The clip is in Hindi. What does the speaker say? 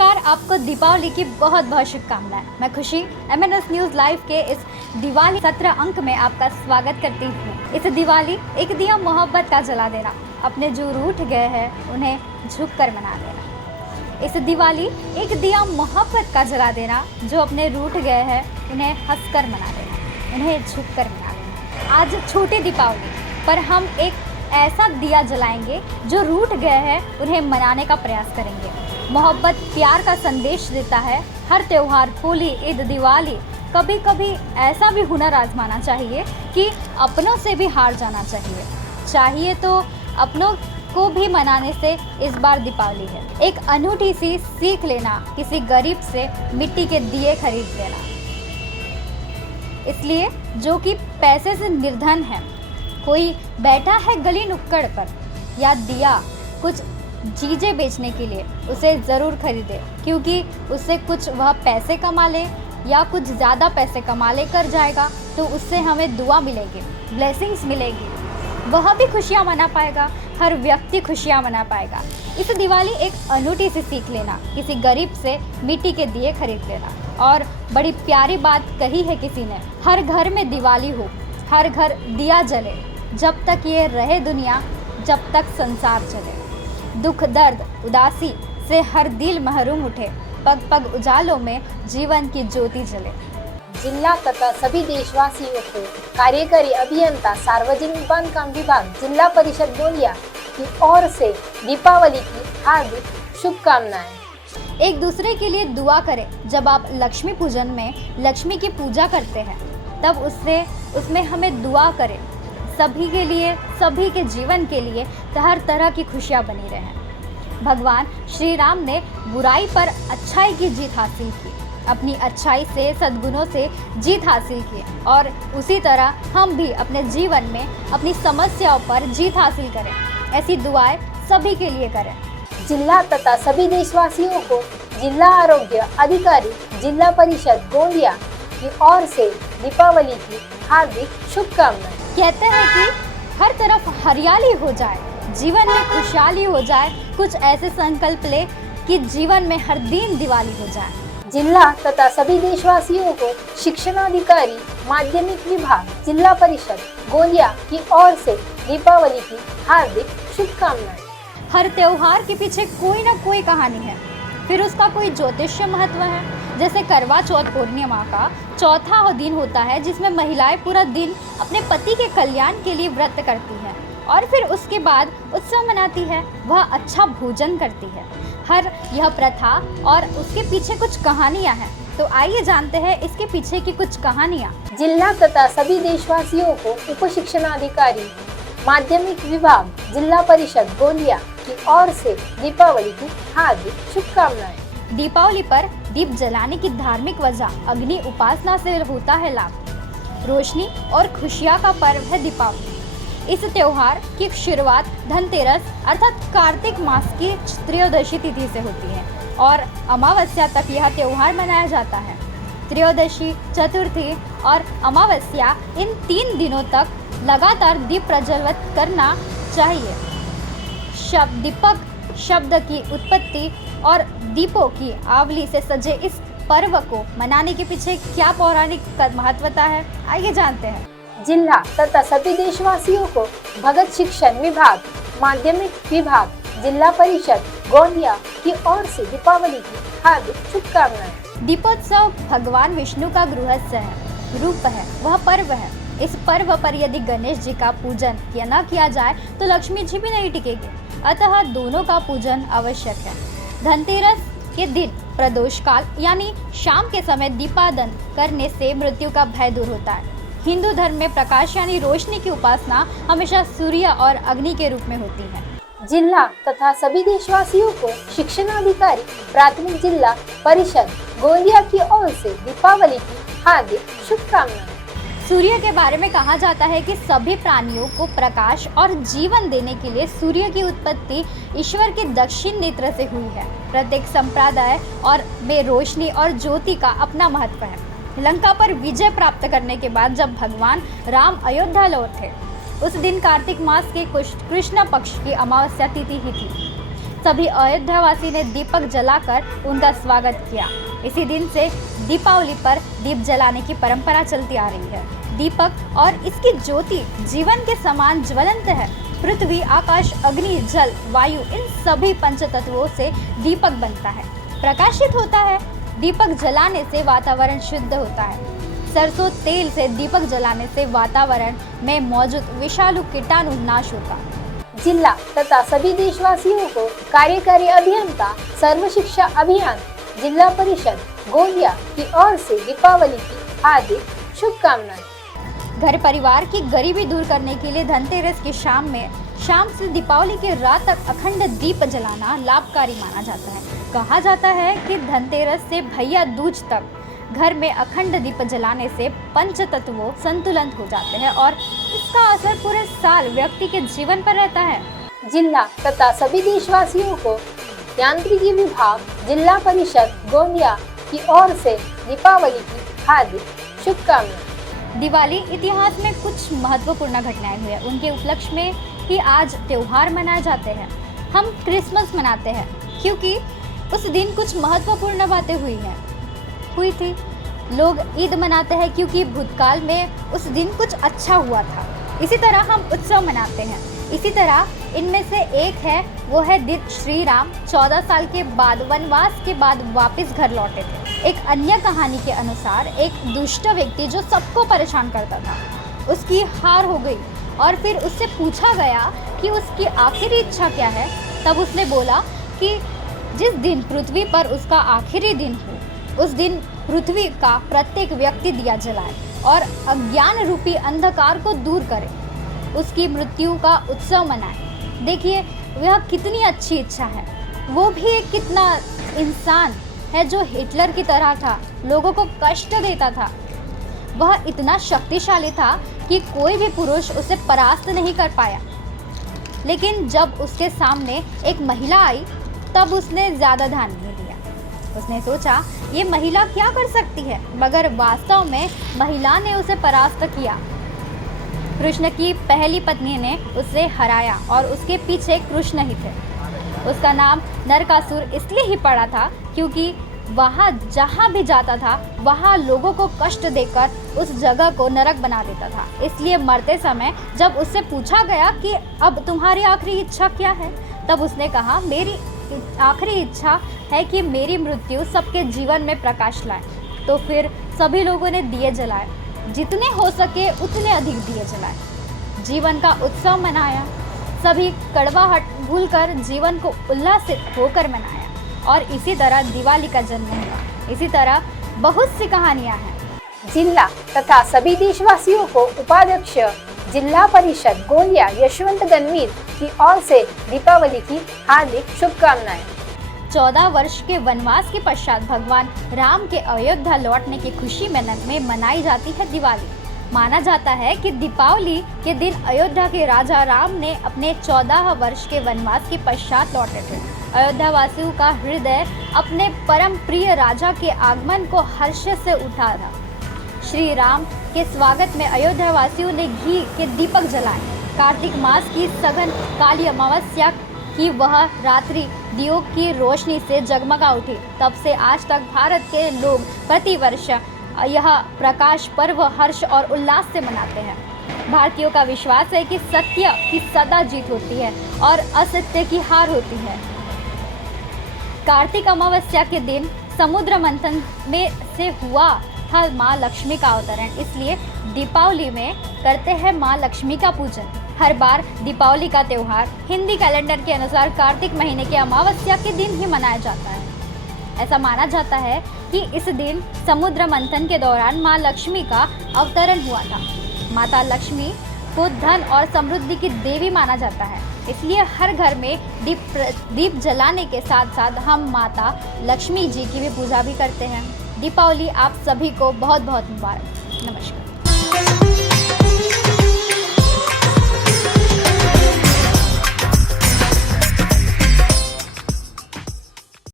नमस्कार, आपको दीपावली की बहुत बहुत शुभकामनाएं। मैं खुशी MNS न्यूज़ लाइव के इस दिवाली 17 अंक में आपका स्वागत करती हूँ। इस दिवाली एक दिया मोहब्बत का जला देना, अपने जो रूठ गए हैं उन्हें झुक कर मना देना। इस दिवाली एक दिया मोहब्बत का जला देना, जो अपने रूठ गए हैं उन्हें हंस कर मना देना, उन्हें झुक कर मना देना। आज छोटी दीपावली पर हम एक ऐसा दिया जलाएंगे जो रूठ गए हैं उन्हें मनाने का प्रयास करेंगे। मोहब्बत प्यार का संदेश देता है। हर त्यौहार, होली, ईद, दिवाली, कभी कभी ऐसा भी हुनर आजमाना चाहिए कि अपनों से भी हार जाना चाहिए तो अपनों को भी मनाने से इस बार दीपावली है। एक अनूठी सी सीख लेना, किसी गरीब से मिट्टी के दिए खरीद लेना। इसलिए जो कि पैसे से निर्धन है, कोई बैठा है गली नुक्कड़ पर या दिया कुछ चीज़ें बेचने के लिए, उसे ज़रूर खरीदे, क्योंकि उससे कुछ वह पैसे कमा ले या कुछ ज़्यादा पैसे कमा ले कर जाएगा तो उससे हमें दुआ मिलेगी, ब्लेसिंग्स मिलेगी, वह भी खुशियाँ मना पाएगा, हर व्यक्ति खुशियाँ मना पाएगा। इस दिवाली एक अनूठी सी सीख लेना, किसी गरीब से मिट्टी के दिए खरीद लेना। और बड़ी प्यारी बात कही है किसी ने, हर घर में दिवाली हो, हर घर दिया जले, जब तक ये रहे दुनिया, जब तक संसार चले। दुख, दर्द, उदासी से हर दिल महरूम उठे, पग पग उजालों में जीवन की ज्योति जले। जिला तथा सभी देशवासियों को कार्यकारी अभियंता सार्वजनिक बांधकाम विभाग जिला परिषद गोंदिया की ओर से दीपावली की हार्दिक शुभकामनाएं। एक दूसरे के लिए दुआ करें। जब आप लक्ष्मी पूजन में लक्ष्मी की पूजा करते हैं, तब उसमें हमें दुआ करें, सभी के लिए, सभी के जीवन के लिए हर तरह की खुशियाँ बनी रहें। भगवान श्री राम ने बुराई पर अच्छाई की जीत हासिल की, अपनी अच्छाई से, सद्गुणों से जीत हासिल की, और उसी तरह हम भी अपने जीवन में अपनी समस्याओं पर जीत हासिल करें। ऐसी दुआएं सभी के लिए करें। जिला तथा सभी देशवासियों को जिला आरोग्य अधिकारी जिला परिषद गोंदिया की ओर से दीपावली की हार्दिक शुभकामनाएं। कहते हैं कि हर तरफ हरियाली हो जाए, जीवन में खुशहाली हो जाए, कुछ ऐसे संकल्प ले कि जीवन में हर दिन दिवाली हो जाए। जिला तथा सभी देशवासियों को शिक्षणाधिकारी माध्यमिक विभाग जिला परिषद गोंदिया की ओर से दीपावली की हार्दिक शुभकामनाएं। हर त्योहार के पीछे कोई ना कोई कहानी है, फिर उसका कोई ज्योतिषीय महत्व है। जैसे करवा चौथ पूर्णिमा का चौथा दिन होता है, जिसमें महिलाएं पूरा दिन अपने पति के कल्याण के लिए व्रत करती हैं और फिर उसके बाद उत्सव मनाती है, वह अच्छा भोजन करती है। हर यह प्रथा और उसके पीछे कुछ कहानियां हैं, तो आइए जानते हैं इसके पीछे की कुछ कहानियां। जिला तथा सभी देशवासियों को उप शिक्षणाधिकारी माध्यमिक विभाग जिला परिषद गोंदिया की ओर से दीपावली की हार्दिक शुभकामनाएं। दीपावली पर दीप जलाने की धार्मिक वजह अग्नि उपासना से होता है लाभ। रोशनी और खुशियाँ का पर्व है दीपावली। इस त्योहार की शुरुआत धनतेरस अर्थात कार्तिक मास की त्रयोदशी तिथि से होती है और अमावस्या तक यह त्योहार मनाया जाता है। त्रयोदशी, चतुर्थी और अमावस्या, इन 3 दिनों तक लगातार दीप प्रज्वलित करना चाहिए। दीपक शब्द की उत्पत्ति और दीपों की आवली से सजे इस पर्व को मनाने के पीछे क्या पौराणिक महत्वता है, आइए जानते हैं। जिला तथा सभी देशवासियों को भगत शिक्षण विभाग माध्यमिक विभाग जिला परिषद गोंदिया की ओर से दीपावली की हार्दिक शुभकामनाएं। दीपोत्सव भगवान विष्णु का गृहस्थ है, रूप है, वह पर्व है। इस पर्व पर यदि गणेश जी का पूजन न किया जाए तो लक्ष्मी जी भी नहीं टिकेगी, अतः दोनों का पूजन आवश्यक है। धनतेरस के दिन प्रदोष काल यानी शाम के समय दीपादान करने से मृत्यु का भय दूर होता है। हिंदू धर्म में प्रकाश यानी रोशनी की उपासना हमेशा सूर्य और अग्नि के रूप में होती है। जिला तथा सभी देशवासियों को शिक्षणाधिकारी प्राथमिक जिला परिषद गोंदिया की ओर से दीपावली की हार्दिक शुभकामनाएं। सूर्य के बारे में कहा जाता है कि सभी प्राणियों को प्रकाश और जीवन देने के लिए सूर्य की उत्पत्ति ईश्वर के दक्षिण नेत्र से हुई है। प्रत्येक संप्रदाय और में रोशनी और ज्योति का अपना महत्व है। लंका पर विजय प्राप्त करने के बाद जब भगवान राम अयोध्या लौटे, उस दिन कार्तिक मास के कृष्ण पक्ष की अमावस्या तिथि ही थी। सभी अयोध्यावासी ने दीपक जलाकर उनका स्वागत किया। इसी दिन से दीपावली पर दीप जलाने की परंपरा चलती आ रही है। दीपक और इसकी ज्योति जीवन के समान ज्वलंत है। पृथ्वी, आकाश, अग्नि, जल, वायु, इन सभी पंच तत्वों से दीपक बनता है, प्रकाशित होता है। दीपक जलाने से वातावरण शुद्ध होता है। सरसों तेल से दीपक जलाने से वातावरण में मौजूद विषालु कीटाणु नाश होता है। जिला तथा सभी देशवासियों को कार्यकारी अभियंता सर्व शिक्षा अभियान जिला परिषद गोंदिया की ओर से दीपावली की हार्दिक शुभकामनाएं। घर परिवार की गरीबी दूर करने के लिए धनतेरस की शाम से दीपावली की रात तक अखंड दीप जलाना लाभकारी माना जाता है। कहा जाता है कि धनतेरस से भैया दूज तक घर में अखंड दीप जलाने से पंच तत्वों संतुलित हो जाते हैं और इसका असर पूरे साल व्यक्ति के जीवन पर रहता है। जिला तथा सभी देशवासियों को यांत्रिकी विभाग जिला परिषद गोंदिया की ओर से दीपावली की हार्दिक शुभकामनाएं। दिवाली इतिहास में कुछ महत्वपूर्ण घटनाएं हुई हैं। उनके उपलक्ष्य में ही आज त्योहार मनाए जाते हैं। हम क्रिसमस मनाते हैं क्योंकि उस दिन कुछ महत्वपूर्ण बातें हुई थी। लोग ईद मनाते हैं क्योंकि भूतकाल में उस दिन कुछ अच्छा हुआ था। इसी तरह हम उत्सव मनाते हैं। इसी तरह इनमें से एक है, वो है दिन श्री राम 14 साल के बाद वनवास के बाद वापस घर लौटे थे। एक अन्य कहानी के अनुसार एक दुष्ट व्यक्ति जो सबको परेशान करता था, उसकी हार हो गई और फिर उससे पूछा गया कि उसकी आखिरी इच्छा क्या है। तब उसने बोला कि जिस दिन पृथ्वी पर उसका आखिरी दिन हो, उस दिन पृथ्वी का प्रत्येक व्यक्ति दिया जलाए और अज्ञान रूपी अंधकार को दूर करे, उसकी मृत्यु का उत्सव मनाए। देखिए यह कितनी अच्छी इच्छा है। वो भी एक कितना इंसान है जो हिटलर की तरह था, लोगों को कष्ट देता था। वह इतना शक्तिशाली था कि कोई भी पुरुष उसे परास्त नहीं कर पाया। लेकिन जब उसके सामने एक महिला आई तब उसने ज़्यादा ध्यान नहीं दिया। उसने सोचा ये महिला क्या कर सकती है, मगर वास्तव में महिला ने उसे परास्त किया। कृष्ण की पहली पत्नी ने उसे हराया और उसके पीछे कृष्ण ही थे। उसका नाम नरकासुर इसलिए ही पड़ा था क्योंकि वहाँ जहाँ भी जाता था वहाँ लोगों को कष्ट देकर उस जगह को नरक बना देता था। इसलिए मरते समय जब उससे पूछा गया कि अब तुम्हारी आखिरी इच्छा क्या है, तब उसने कहा मेरी आखिरी इच्छा है कि मेरी मृत्यु सबके जीवन में प्रकाश लाए। तो फिर सभी लोगों ने दिए जलाए, जितने हो सके उतने अधिक दिए जलाए, जीवन का उत्सव मनाया। सभी कड़वाहट भूलकर जीवन को उल्लासित होकर मनाया और इसी तरह दिवाली का जन्म हुआ। इसी तरह बहुत सी कहानियां हैं। जिला तथा सभी देशवासियों को उपाध्यक्ष जिला परिषद गोंदिया यशवंत गणवीर की ओर से दीपावली की हार्दिक शुभकामनाएं। 14 वर्ष के वनवास के पश्चात भगवान राम के अयोध्या लौटने की खुशी में मनाई जाती है दिवाली। माना जाता है कि दीपावली के दिन अयोध्या के राजा राम ने अपने 14 वर्ष के वनवास के पश्चात लौटे थे। अयोध्या वासियों का हृदय अपने परम प्रिय राजा के आगमन को हर्ष से उठा था। श्री राम के स्वागत में अयोध्या वासियों ने घी के दीपक जलाए। कार्तिक मास की सघन काली अमावस्या की वह रात्रि दियों की रोशनी से जगमगा उठी। तब से आज तक भारत के लोग प्रतिवर्ष यह प्रकाश पर्व हर्ष और उल्लास से मनाते हैं। भारतीयों का विश्वास है कि सत्य की सदा जीत होती है और असत्य की हार होती है। कार्तिक अमावस्या के दिन समुद्र मंथन में से हुआ था माँ लक्ष्मी का अवतरण, इसलिए दीपावली में करते हैं माँ लक्ष्मी का पूजन। हर बार दीपावली का त्यौहार हिंदी कैलेंडर के अनुसार कार्तिक महीने के अमावस्या के दिन ही मनाया जाता है। ऐसा माना जाता है कि इस दिन समुद्र मंथन के दौरान माँ लक्ष्मी का अवतरण हुआ था। माता लक्ष्मी को धन और समृद्धि की देवी माना जाता है, इसलिए हर घर में दीप जलाने के साथ साथ हम माता लक्ष्मी जी की भी पूजा भी करते हैं। दीपावली आप सभी को बहुत बहुत मुबारक। नमस्कार।